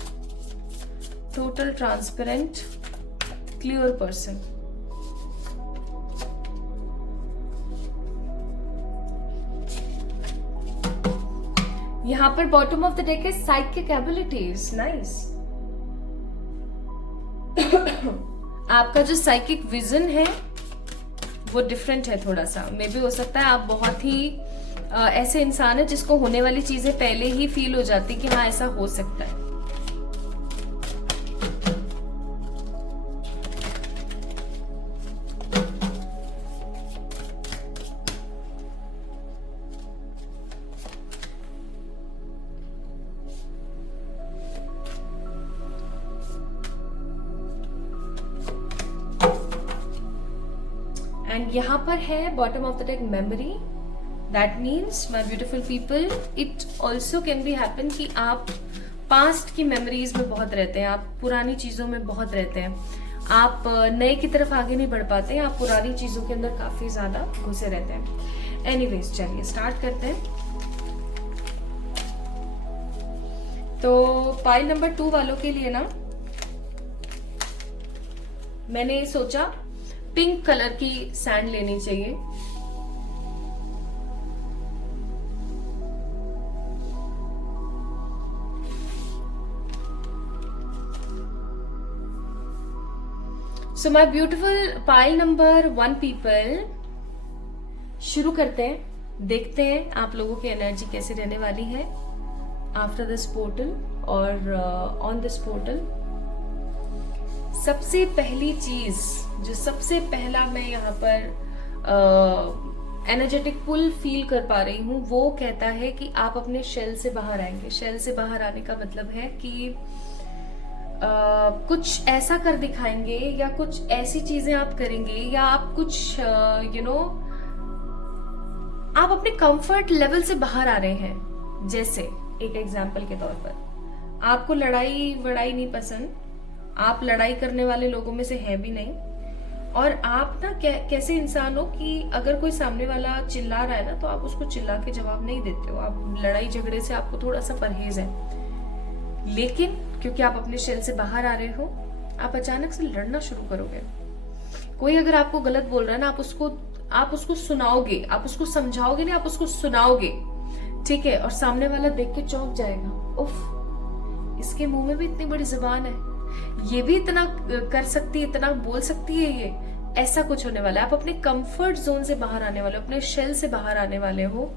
total transparent, clear person. यहां पर बॉटम ऑफ द डेक है साइकिक एबिलिटीज। नाइस। आपका जो साइकिक विजन है वो डिफरेंट है थोड़ा सा। मे भी हो सकता है आप बहुत ही ऐसे इंसान है जिसको होने वाली चीजें पहले ही फील हो जाती कि हाँ ऐसा हो सकता है। एंड यहाँ पर है bottom of the deck memory. That means my beautiful people, it also can be happen कि आप पास्ट की मेमोरीज में बहुत रहते हैं, आप पुरानी चीजों में बहुत रहते हैं, आप नए की तरफ आगे नहीं बढ़ पाते हैं, आप पुरानी चीजों के अंदर काफी ज्यादा घुसे रहते हैं। एनीवेज चलिए स्टार्ट करते हैं। तो पाइल नंबर 2 वालों के लिए ना मैंने सोचा पिंक कलर की सैंड लेनी चाहिए। So my beautiful pile number 1 people, शुरू करते हैं। देखते हैं आप लोगों की एनर्जी कैसे रहने वाली है आफ्टर दिस पोर्टल और ऑन दिस पोर्टल। सबसे पहली चीज जो सबसे पहला मैं यहाँ पर एनर्जेटिक पुल फील कर पा रही हूँ वो कहता है कि आप अपने शेल से बाहर आएंगे। शेल से बाहर आने का मतलब है कि कुछ ऐसा कर दिखाएंगे या कुछ ऐसी चीजें आप करेंगे या आप कुछ आप अपने कंफर्ट लेवल से बाहर आ रहे हैं। जैसे एक एग्जाम्पल के तौर पर, आपको लड़ाई वड़ाई नहीं पसंद, आप लड़ाई करने वाले लोगों में से है भी नहीं, और आप ना कैसे इंसान हो कि अगर कोई सामने वाला चिल्ला रहा है ना तो आप उसको चिल्ला के जवाब नहीं देते हो। आप लड़ाई झगड़े से आपको थोड़ा सा परहेज है, लेकिन क्योंकि आप अपने शेल से बाहर आ रहे हो, आप अचानक से लड़ना शुरू करोगे। कोई अगर आपको गलत बोल रहा है ना, आप उसको सुनाओगे, आप उसको समझाओगे नहीं, आप उसको सुनाओगे, ठीक है। और सामने वाला देख के चौंक जाएगा, उफ, इसके मुंह में भी इतनी बड़ी जुबान है, ये भी इतना कर सकती है, इतना बोल सकती है, ये ऐसा कुछ होने वाला है। आप अपने कंफर्ट जोन से बाहर आने वाले हो, अपने शेल से बाहर आने वाले हो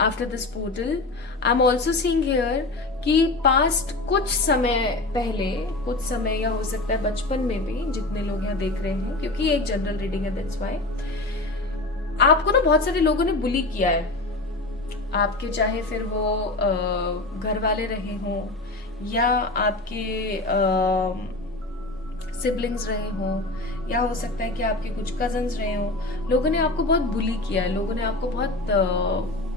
after this portal. I am also seeing here कि पास्ट कुछ समय पहले, कुछ समय या हो सकता है बचपन में भी, जितने लोग यहाँ देख रहे हैं, क्योंकि ये एक जनरल रीडिंग है, दैट्स व्हाई आपको ना बहुत सारे लोगों ने बुली किया है आपके, चाहे फिर वो घर वाले रहे हों या आपके सिबलिंग्स रहे हों, या हो सकता है कि आपके कुछ कजन्स रहे हों। लोगों ने आपको बहुत बुली किया है, लोगों ने आपको बहुत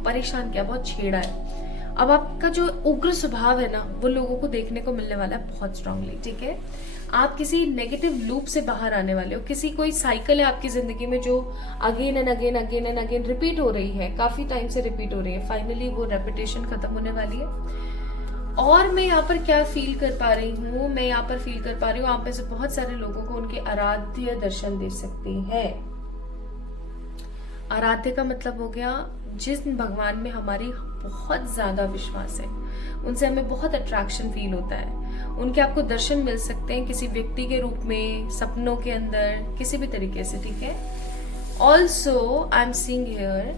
परेशान किया, बहुत छेड़ा है। अब आपका जो उग्र स्वभाव है ना, वो लोगों को देखने को मिलने वाला है बहुत स्ट्रांगली, ठीक है। आप किसी नेगेटिव लूप से बाहर आने वाले हो, किसी कोई साइकिल है आपकी जिंदगी में जो again and again again and again repeat हो रही है, काफी टाइम से रिपीट हो रही है। फाइनली वो रेपिटेशन खत्म होने वाली है। और मैं यहाँ पर क्या फील कर पा रही हूँ, मैं यहाँ पर फील कर पा रही हूँ आप में से बहुत सारे लोगों को उनके आराध्य दर्शन दे सकती है। आराध्य का मतलब हो गया जिस भगवान में हमारी बहुत ज्यादा विश्वास है, उनसे हमें बहुत अट्रैक्शन फील होता है, उनके आपको दर्शन मिल सकते हैं किसी व्यक्ति के रूप में, सपनों के अंदर, किसी भी तरीके से, ठीक है। Also I am seeing here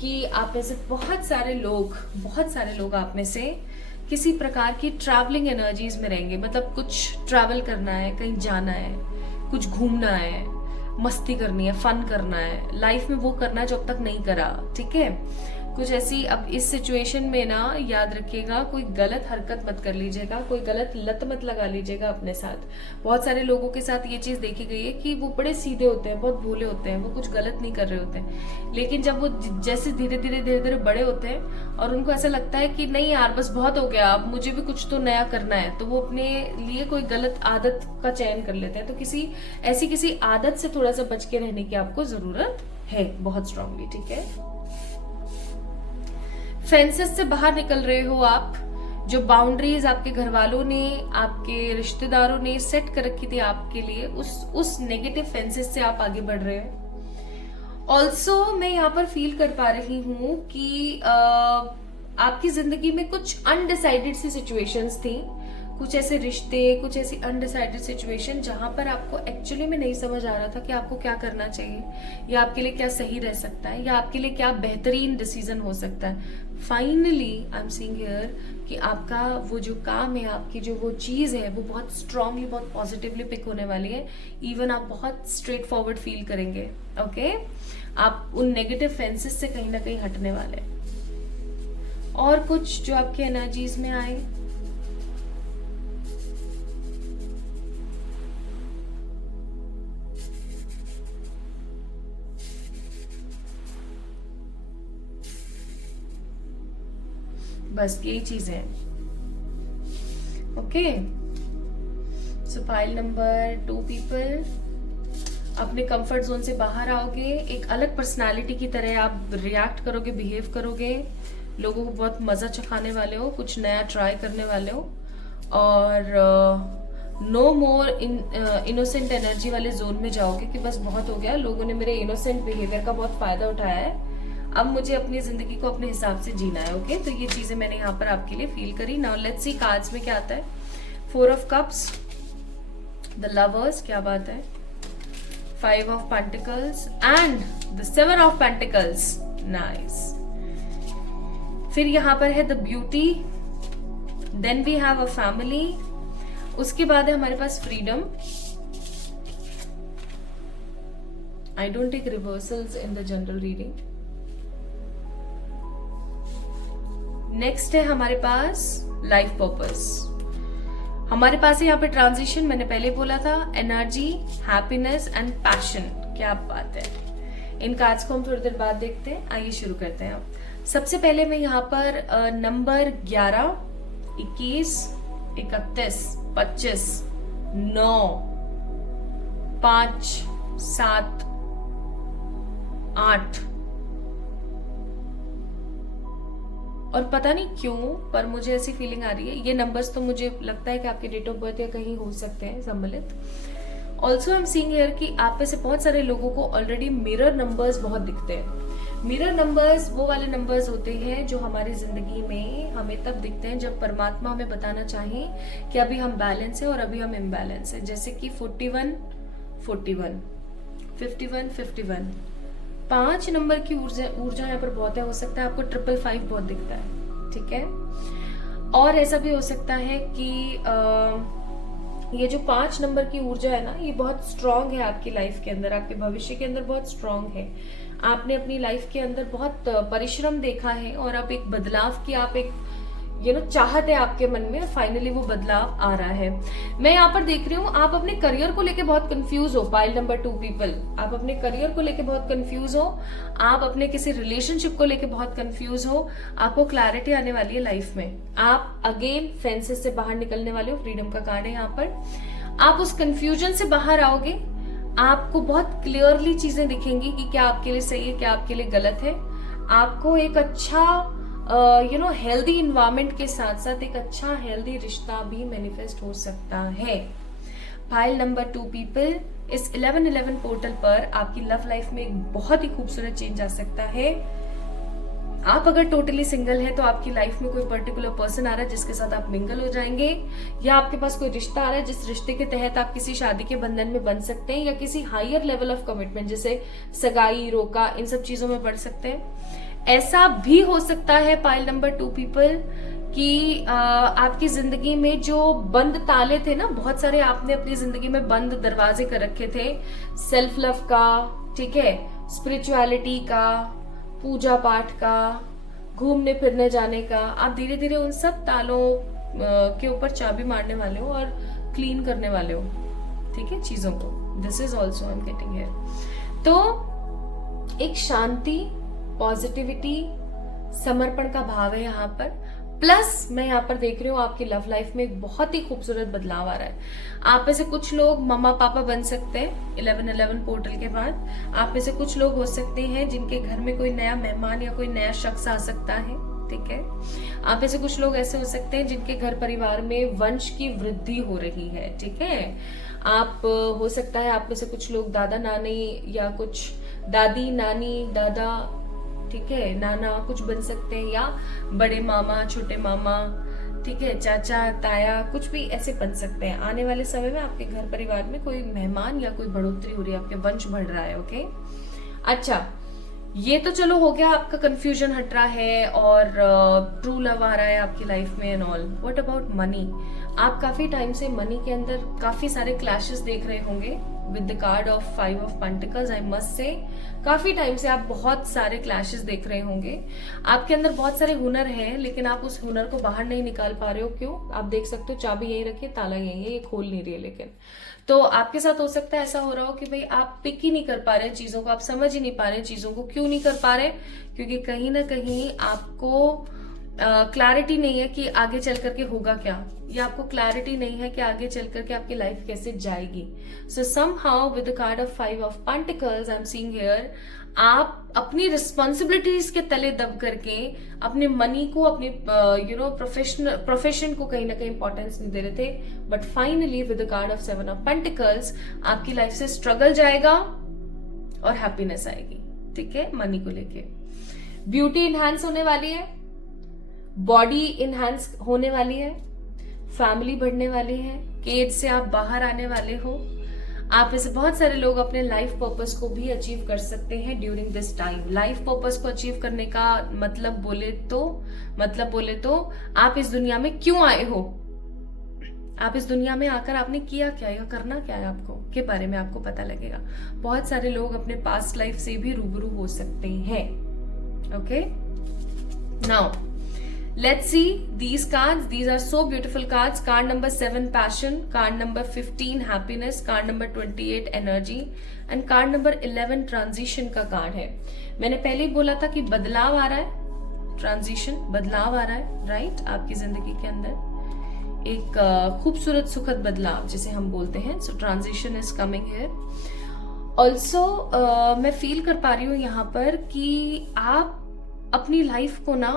कि आप में से बहुत सारे लोग आप में से किसी प्रकार की ट्रैवलिंग एनर्जीज में रहेंगे। मतलब कुछ ट्रैवल करना है, कहीं जाना है, कुछ घूमना है, मस्ती करनी है, फन करना है, लाइफ में वो करना है जो अब तक नहीं करा, ठीक है। कुछ ऐसी, अब इस सिचुएशन में ना याद रखिएगा, कोई गलत हरकत मत कर लीजिएगा, कोई गलत लत मत लगा लीजिएगा अपने साथ। बहुत सारे लोगों के साथ ये चीज देखी गई है कि वो बड़े सीधे होते हैं, बहुत भोले होते हैं, वो कुछ गलत नहीं कर रहे होते हैं, लेकिन जब वो जैसे धीरे धीरे बड़े होते हैं और उनको ऐसा लगता है कि नहीं यार बस बहुत हो गया, अब मुझे भी कुछ तो नया करना है, तो वो अपने लिए कोई गलत आदत का चयन कर लेते हैं। तो किसी आदत से थोड़ा सा बच के रहने की आपको जरूरत है बहुत स्ट्रांगली, ठीक है। फेंसेस से बाहर निकल रहे हो आप, जो बाउंड्रीज आपके घर वालों ने, आपके रिश्तेदारों ने सेट कर रखी थी आपके लिए, उस नेगेटिव फेंसेस से आप आगे बढ़ रहे हो। ऑल्सो मैं यहाँ पर फील कर पा रही हूँ कि आपकी जिंदगी में कुछ अनडिसाइडेड सी सिचुएशंस थी, कुछ ऐसे रिश्ते, कुछ ऐसी अनडिसाइडेड सिचुएशन जहां पर आपको एक्चुअली में नहीं समझ आ रहा था कि आपको क्या करना चाहिए, या आपके लिए क्या सही रह सकता है, या आपके लिए क्या बेहतरीन डिसीजन हो सकता है। Finally I am seeing here कि आपका वो जो काम है, आपकी जो वो चीज है, वो बहुत स्ट्रांगली, बहुत पॉजिटिवली पिक होने वाली है। इवन आप बहुत स्ट्रेट फॉरवर्ड फील करेंगे, ओके। आप उन नेगेटिव फेंसेस से कहीं ना कहीं हटने वाले। और कुछ जो आपके एनर्जीज में आए, बस यही चीज है, ओके। सो पाइल नंबर 2 पीपल, अपने कंफर्ट जोन से बाहर आओगे, एक अलग पर्सनालिटी की तरह आप रिएक्ट करोगे, बिहेव करोगे, लोगों को बहुत मजा चखाने वाले हो, कुछ नया ट्राई करने वाले हो, और नो मोर इनोसेंट एनर्जी वाले जोन में जाओगे कि बस बहुत हो गया, लोगों ने मेरे इनोसेंट बिहेवियर का बहुत फायदा उठाया है, अब मुझे अपनी जिंदगी को अपने हिसाब से जीना है, ओके। तो ये चीजें मैंने यहाँ पर आपके लिए फील करी। नाउ लेट्स सी कार्ड्स में क्या आता है। 4 ऑफ कप्स, द लवर्स, क्या बात है, 5 of Pentacles and the 7 of Pentacles. Nice. फिर यहाँ पर है the beauty, then we have a family, उसके बाद है हमारे पास freedom. I don't take reversals in the general reading. Next है हमारे पास life purpose. हमारे पास है यहाँ पे ट्रांजिशन, मैंने पहले बोला था, एनर्जी, हैप्पीनेस एंड पैशन. क्या बात है. इन कार्ड्स को हम थोड़ी देर बाद देखते हैं. आइए शुरू करते हैं. सबसे पहले मैं यहाँ पर नंबर 11, 21, 31, 25, 9, 5, 7, 8 और पता नहीं क्यों पर मुझे ऐसी फीलिंग आ रही है, ये नंबर्स तो मुझे लगता है कि आपके डेट ऑफ बर्थ या कहीं हो सकते हैं सम्मिलित. Also I am seeing here कि आप में से बहुत सारे लोगों को ऑलरेडी मिरर नंबर्स बहुत दिखते हैं. मिरर नंबर्स वो वाले नंबर्स होते हैं जो हमारी जिंदगी में हमें तब दिखते हैं जब परमात्मा हमें बताना चाहें कि अभी हम बैलेंस है और अभी हम इम्बैलेंस है. जैसे कि 41, 41, 51, 51. 5 नंबर की ऊर्जा यहाँ पर बहुत है. हो सकता है आपको 555 बहुत दिखता है. ठीक है. और ऐसा भी हो सकता है कि ये जो 5 नंबर की ऊर्जा है ना, ये बहुत स्ट्रांग है आपकी लाइफ के अंदर, आपके भविष्य के अंदर बहुत स्ट्रांग है. आपने अपनी लाइफ के अंदर बहुत परिश्रम देखा है और अब एक बदलाव की आप एक चाहत है आपके मन में, फाइनली वो बदलाव आ रहा है. मैं यहाँ पर देख रही हूँ आप अपने करियर को लेके बहुत कंफ्यूज हो. पाइल नंबर 2 पीपल, आप अपने करियर को लेके बहुत कंफ्यूज हो. आप अपने किसी रिलेशनशिप को लेके बहुत कंफ्यूज हो. आपको क्लैरिटी आने वाली है लाइफ में. आप अगेन फेंसेस से बाहर निकलने वाले हो. फ्रीडम का कार्ड है यहाँ पर. आप उस कंफ्यूजन से बाहर आओगे. आपको बहुत क्लियरली चीजें दिखेंगी कि क्या आपके लिए सही है, क्या आपके लिए गलत है. आपको एक अच्छा हेल्दी इन्वायरमेंट के साथ साथ एक अच्छा हेल्दी रिश्ता भी मैनिफेस्ट हो सकता है. पाइल नंबर 2 पीपल, इस 1111 पोर्टल पर आपकी लव लाइफ में एक बहुत ही खूबसूरत चेंज आ सकता है. आप अगर टोटली सिंगल है तो आपकी लाइफ में कोई पर्टिकुलर पर्सन आ रहा है जिसके साथ आप मिंगल हो जाएंगे, या आपके पास कोई रिश्ता आ रहा है जिस रिश्ते के तहत आप किसी शादी के बंधन में बन सकते हैं, या किसी हायर लेवल ऑफ कमिटमेंट जैसे सगाई, रोका, इन सब चीजों में बढ़ सकते हैं. ऐसा भी हो सकता है पाइल नंबर 2 पीपल कि आपकी जिंदगी में जो बंद ताले थे ना, बहुत सारे आपने अपनी जिंदगी में बंद दरवाजे कर रखे थे. सेल्फ लव का, ठीक है, स्पिरिचुअलिटी का, पूजा पाठ का, घूमने फिरने जाने का, आप धीरे धीरे उन सब तालों के ऊपर चाबी मारने वाले हो और क्लीन करने वाले हो. ठीक है, चीजों को. This is also I am getting here. तो एक शांति, पॉजिटिविटी, समर्पण का भाव है यहाँ पर. प्लस मैं यहाँ पर देख रही हूँ आपकी लव लाइफ में एक बहुत ही खूबसूरत बदलाव आ रहा है. आप में से कुछ लोग मम्मा पापा बन सकते हैं 1111 पोर्टल के बाद. आप में से कुछ लोग हो सकते हैं जिनके घर में कोई नया मेहमान या कोई नया शख्स आ सकता है. ठीक है. आप में से कुछ लोग ऐसे हो सकते हैं जिनके घर परिवार में वंश की वृद्धि हो रही है. ठीक है. आप हो सकता है आप में से कुछ लोग दादा नानी या कुछ दादी नानी दादा, ठीक है, नाना कुछ बन सकते हैं, या बड़े मामा, छोटे मामा, ठीक है, चाचा, ताया, कुछ भी ऐसे बन सकते हैं. आने वाले समय में आपके घर परिवार में कोई मेहमान या कोई बढ़ोतरी हो रही है, आपके वंश बढ़ रहा है. ओके. अच्छा, ये तो चलो हो गया, आपका कंफ्यूजन हट रहा है और ट्रू लव आ रहा है आपकी लाइफ में and all. What about money? आप काफी टाइम से मनी के अंदर काफी सारे क्लैशेस देख रहे होंगे with the card of 5 of pentacles. I must say काफी टाइम से आप बहुत सारे क्लैशेस देख रहे होंगे. आपके अंदर बहुत सारे हुनर हैं लेकिन आप उस हुनर को बाहर नहीं निकाल पा रहे हो. क्यों? आप देख सकते हो चाबी यहीं रखी है, ताला यहीं है, ये खोल नहीं रही है. लेकिन तो आपके साथ हो सकता है ऐसा हो रहा हो कि भाई आप पिक ही नहीं कर पा रहे हैं चीजों को, आप समझ ही नहीं पा रहे हैं चीजों को. क्यों नहीं कर पा रहे? क्योंकि कहीं ना कहीं आपको क्लैरिटी नहीं है कि आगे चल करके होगा क्या, या आपको क्लैरिटी नहीं है कि आगे चल करके आपकी लाइफ कैसे जाएगी. सो somehow with the card of 5 of pentacles I am seeing here, आप अपनी रिस्पॉन्सिबिलिटीज के तले दब करके अपने मनी को, अपने प्रोफेशन को कहीं ना कहीं इंपॉर्टेंस नहीं दे रहे थे. But finally with the card of 7 of pentacles आपकी लाइफ से स्ट्रगल जाएगा और हैप्पीनेस आएगी. ठीक है. मनी को लेके ब्यूटी इनहैंस होने वाली है, बॉडी इनहैंस होने वाली है, फैमिली बढ़ने वाली है, केज से आप बाहर आने वाले हो. आप में से बहुत सारे लोग अपने लाइफ पर्पस को भी अचीव कर सकते हैं during this time. Life purpose को अचीव करने का मतलब बोले तो आप इस दुनिया में क्यों आए हो, आप इस दुनिया में आकर आपने किया क्या या करना क्या है आपको, के बारे में आपको पता लगेगा। बहुत सारे लोग अपने पास्ट लाइफ से भी रूबरू हो सकते हैं। Okay, now let's see these cards. These are so beautiful cards. Card number 7 passion, card number 15 happiness, card number 28 energy and card number 11 transition का कार्ड है। मैंने पहले ही बोला था कि बदलाव आ रहा है, ट्रांजिशन, बदलाव आ रहा है, राइट, आपकी जिंदगी के अंदर एक खूबसूरत सुखद बदलाव जिसे हम बोलते हैं। So transition is coming here. Also मैं फील कर पा रही हूँ यहाँ पर कि आप अपनी लाइफ को ना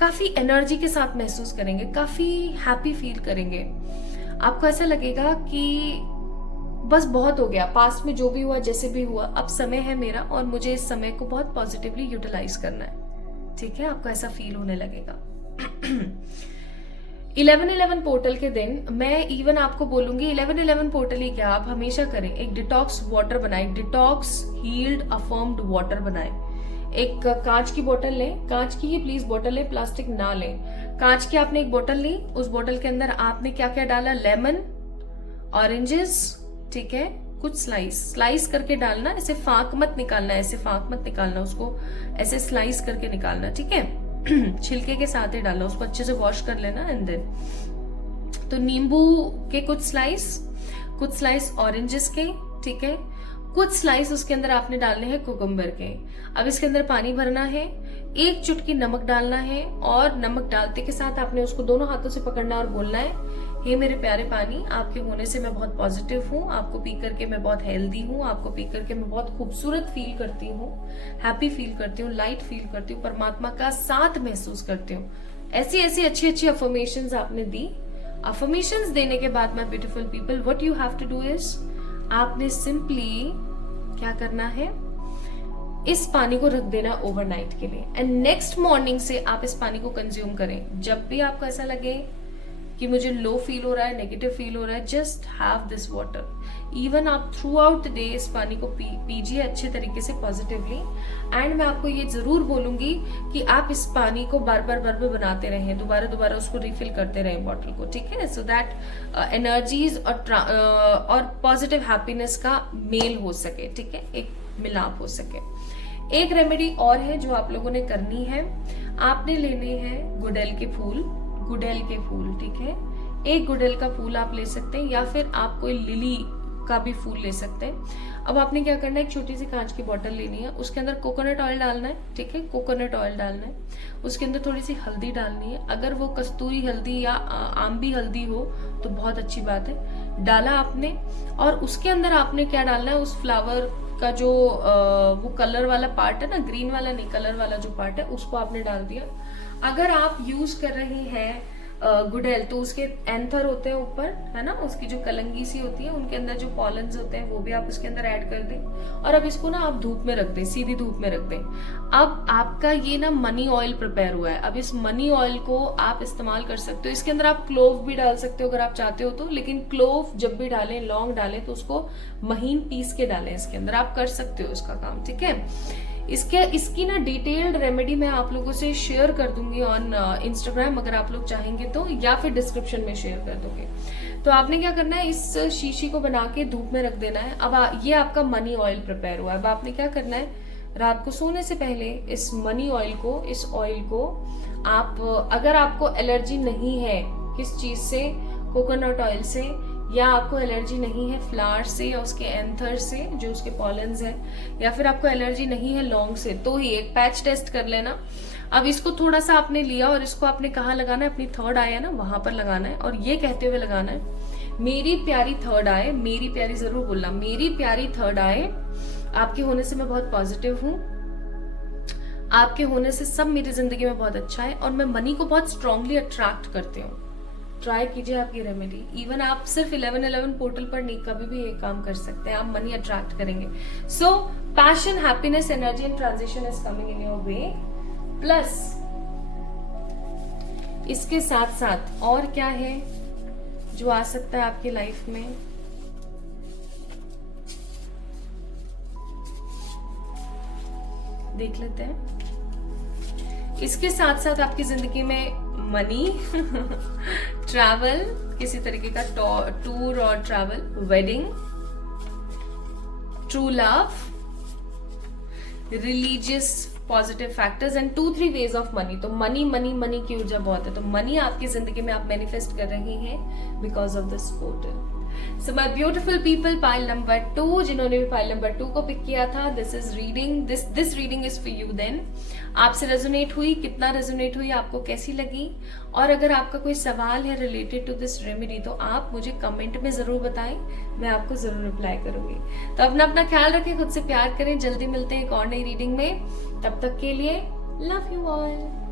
काफी एनर्जी के साथ महसूस करेंगे, काफी हैप्पी फील करेंगे। आपको ऐसा लगेगा कि बस बहुत हो गया, पास्ट में जो भी हुआ जैसे भी हुआ, अब समय है मेरा और मुझे इस समय को बहुत पॉजिटिवली यूटिलाइज करना है। ठीक है, आपको ऐसा फील होने लगेगा। 11/11 पोर्टल के दिन मैं इवन आपको बोलूंगी 11/11 पोर्टल ही क्या, आप हमेशा करें, एक डिटॉक्स वाटर बनाए, डिटॉक्स हील्ड अफर्म्ड वाटर बनाए। एक कांच की बोतल लें, कांच की ही प्लीज बोतल लें, प्लास्टिक ना लें। कांच की आपने एक बोतल ली, उस बोतल के अंदर आपने क्या क्या डाला, लेमन, ऑरेंजेस, ठीक है, कुछ स्लाइस करके डालना, ऐसे फाक मत निकालना, ऐसे फाक मत निकालना, उसको ऐसे स्लाइस करके निकालना, ठीक है। छिलके के साथ ही डालना, उसको अच्छे से वॉश कर लेना एंड देन तो नींबू के कुछ स्लाइस ऑरेंजेस के, ठीक है, कुछ स्लाइस उसके अंदर आपने डालने हैं कुकुम्बर के। अब इसके अंदर पानी भरना है, एक चुटकी नमक डालना है और नमक डालते के साथ आपने उसको दोनों हाथों से पकड़ना और बोलना है, हे मेरे प्यारे पानी, आपके होने से मैं बहुत पॉजिटिव हूँ, आपको पी करके मैं बहुत हेल्दी हूँ, आपको पी करके मैं बहुत खूबसूरत फील करती हूँ, हैप्पी फील करती हूँ, लाइट फील करती हूँ, परमात्मा का साथ महसूस करती हूँ। ऐसी ऐसी अच्छी अच्छी अफर्मेशंस आपने दी। अफर्मेशंस देने के बाद my beautiful people, what you have to do is, आपने सिंपली क्या करना है, इस पानी को रख देना ओवरनाइट के लिए एंड नेक्स्ट मॉर्निंग से आप इस पानी को कंज्यूम करें। जब भी आपको ऐसा लगे कि मुझे लो फील हो रहा है, नेगेटिव फील हो रहा है, just have this water. Even आप थ्रू आउट द डे इस पानी को पीजिए अच्छे तरीके से पॉजिटिवली। एंड मैं आपको ये जरूर बोलूंगी कि आप इस पानी को बार बार बनाते रहें, दोबारा उसको रिफिल करते रहें बॉटल को, ठीक है, सो दैट एनर्जीज और पॉजिटिव हैप्पीनेस का मेल हो सके, ठीक है, एक मिलाप हो सके। एक रेमेडी और है जो आप लोगों ने करनी है, आपने लेने हैं गुड़ैल के फूल, ठीक है, एक गुड़ैल का फूल आप ले सकते हैं या फिर आप कोई लिली का भी फूल ले सकते हैं। अब आपने क्या करना है, एक छोटी सी कांच की बोतल लेनी है, उसके अंदर कोकोनट ऑयल डालना है, ठीक है, कोकोनट ऑयल डालना है, उसके अंदर थोड़ी सी हल्दी डालनी है, अगर वो कस्तूरी हल्दी या आम्बी हल्दी हो तो बहुत अच्छी बात है, डाला आपने। और उसके अंदर आपने क्या डालना है, उस फ्लावर का जो वो कलर वाला पार्ट है ना, ग्रीन वाला नहीं, कलर वाला जो पार्ट है, उसको आपने डाल दिया। अगर आप यूज कर रही हैं गुड़ैल तो उसके एंथर होते हैं ऊपर, है ना, उसकी जो कलंगी सी होती है, उनके अंदर जो पॉलन्स होते हैं वो भी आप उसके अंदर ऐड कर दें और अब इसको ना आप धूप में रख दें, सीधी धूप में रख दें। अब आपका ये ना मनी ऑयल प्रिपेयर हुआ है। अब इस मनी ऑयल को आप इस्तेमाल कर सकते हो, इसके अंदर आप क्लोव भी डाल सकते हो अगर आप चाहते हो तो, लेकिन क्लोव जब भी डालें, लौंग डालें तो उसको महीन पीस के डालें इसके अंदर, आप कर सकते हो इसका काम, ठीक है। इसकी ना डिटेल्ड रेमेडी मैं आप लोगों से शेयर कर दूंगी ऑन इंस्टाग्राम अगर आप लोग चाहेंगे तो, या फिर डिस्क्रिप्शन में शेयर कर दूंगी। तो आपने क्या करना है, इस शीशी को बना के धूप में रख देना है। अब ये आपका मनी ऑयल प्रिपेयर हुआ है। अब आपने क्या करना है, रात को सोने से पहले इस मनी ऑयल को, इस ऑयल को आप, अगर आपको एलर्जी नहीं है किस चीज से, कोकोनट ऑयल से, या आपको एलर्जी नहीं है फ्लावर से या उसके एंथर से जो उसके पॉलन्स है, या फिर आपको एलर्जी नहीं है लौंग से, तो ही एक पैच टेस्ट कर लेना। अब इसको थोड़ा सा आपने लिया और इसको आपने कहाँ लगाना है, अपनी थर्ड आई है ना, वहां पर लगाना है और ये कहते हुए लगाना है, मेरी प्यारी थर्ड आई, मेरी प्यारी जरूर बोलना, मेरी प्यारी थर्ड आई, आपके होने से मैं बहुत पॉजिटिव हूँ, आपके होने से सब मेरी जिंदगी में बहुत अच्छा है और मैं मनी को बहुत स्ट्रांगली अट्रैक्ट करती हूँ। ट्राई कीजिए आपकी रेमेडी। इवन आप सिर्फ 11/11 पोर्टल पर नहीं, कभी भी ये काम कर सकते हैं, आप मनी अट्रैक्ट करेंगे। सो passion, happiness, energy and transition is coming in your way. Plus इसके साथ साथ और क्या है जो आ सकता है आपकी लाइफ में, देख लेते हैं। इसके साथ साथ आपकी जिंदगी में मनी, ट्रैवल, किसी तरीके का टूर और travel, wedding, true love, religious positive factors and 2-3 ways of money. तो मनी मनी मनी की ऊर्जा बहुत है, तो मनी आपकी जिंदगी में आप मैनिफेस्ट कर रहे हैं because of this portal. So my beautiful people, pile number 2, जिन्होंने भी पाइल नंबर 2 को पिक किया था, this is reading, this reading is for you then. आपसे रेजोनेट हुई, कितना रेजोनेट हुई, आपको कैसी लगी, और अगर आपका कोई सवाल है रिलेटेड टू दिस रेमेडी तो आप मुझे कमेंट में जरूर बताएं, मैं आपको जरूर रिप्लाई करूंगी। तो अपना अपना ख्याल रखें, खुद से प्यार करें। जल्दी मिलते हैं एक और नई रीडिंग में, तब तक के लिए लव यू ऑल।